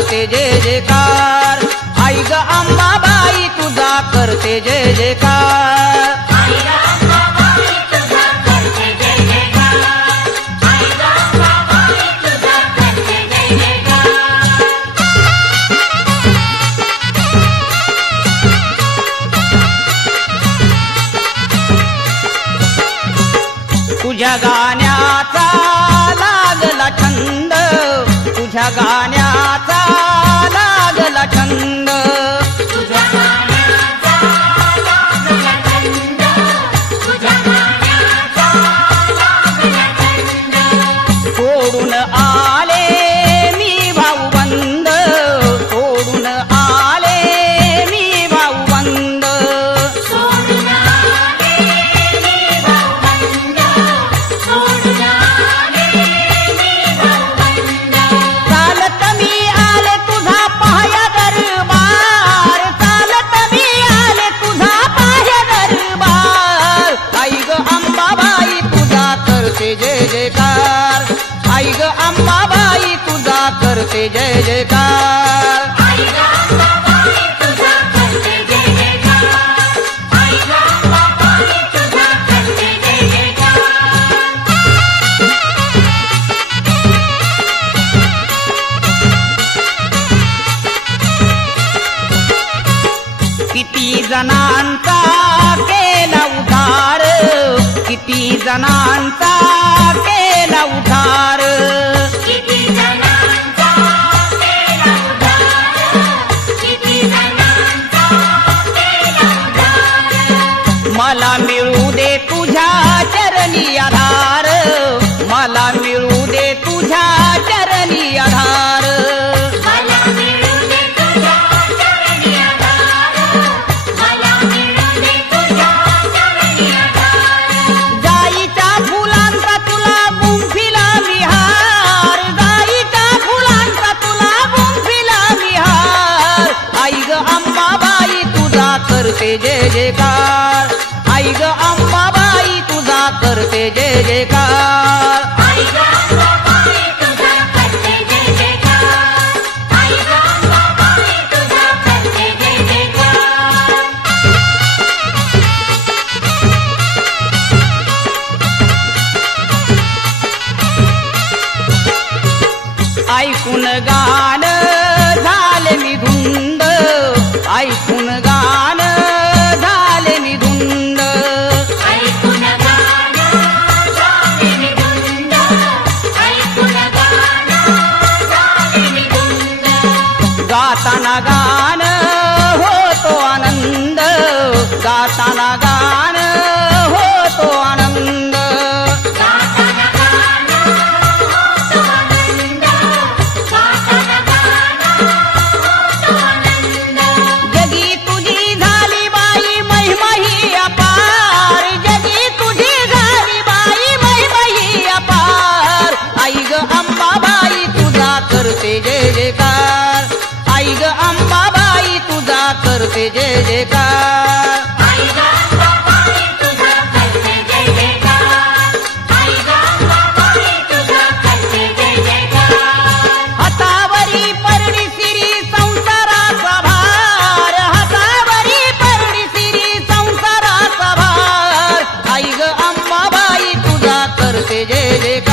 करते जय जयकार। आई ग अंबाबाई तुझा करते जय जयकार। तुझ्या गाण्याचा लागला छंद, तुझ्या गाण्याचा लागला छंद, तुझ्या गाण्याचा लागला छंद, तुझ्या गाण्याचा लागला छंद। सोडून आले मी भाऊबंद, सोडून आले मी भाऊबंद, सोडून आले मी भाऊबंद, सोडून आले मी भाऊबंद। चालत मी आले तुझा पाया दरबार, चालत मी आले तुझा पाया दरबार। आई ग अंबाबाई तुझा करते जय जयकार। आई ग अंबाबाई तुझा करते जय जयकार। आई ग अंबाबाई तुझा करते जय जयकार। आई ग अंबाबाई तुझा करते जय जयकार। किती जणांचा केला उद्धार, किती जणांचा केला उद्धार, किती जणांचा केला उद्धार, किती जणांचा केला उद्धार। मला मिळू दे तुझ्या चरणी आधार, मला मिळू दे तुझ्या चरणी आधार। मला मिळू दे तुझ्या चरणी आधार, मला मिळू दे तुझ्या चरणी आधार। जाईच्या फुलांचा तुला गुंफिला विहार, जाईच्या फुलांचा तुला गुंफिला विहार। आई ग अंबाबाई तुझा करते जय जयकार। आई ग अंबाबाई तुझा करते जय जयकार। आई ग अंबाबाई तुझा करते जय जयकार। आई ग अंबाबाई तुझा करते जय जयकार। ऐकून गाण झाले मी धुंद, ऐकून गाण झाले मी धुंद, ऐकून गाणं झाले मी धुंद, ऐकून गाणं झाले मी धुंद। गाताना गाण होतो आनंद, गाताना गाण होतो आनंद, गाताना गाणं होतो आनंद, गाताना गाणं होतो आनंद। जगी तुझी झाली बाई महिमा ही अपार, जगी तुझी झाली बाई महिमा ही अपार। आई ग अंबाबाई तुझा करते जय जयकार। आई ग अंबाबाई तुझा करते जय जयकार। आई ग अंबाबाई तुझा करते जय जयकार। आई ग अंबाबाई तुझा करते जय जयकार। हातावरी परडी सिरी संसाराचा भार, हातावरी परडी सिरी संसाराचा भार। आई ग अंबाबाई तुझा करते जय जयकार।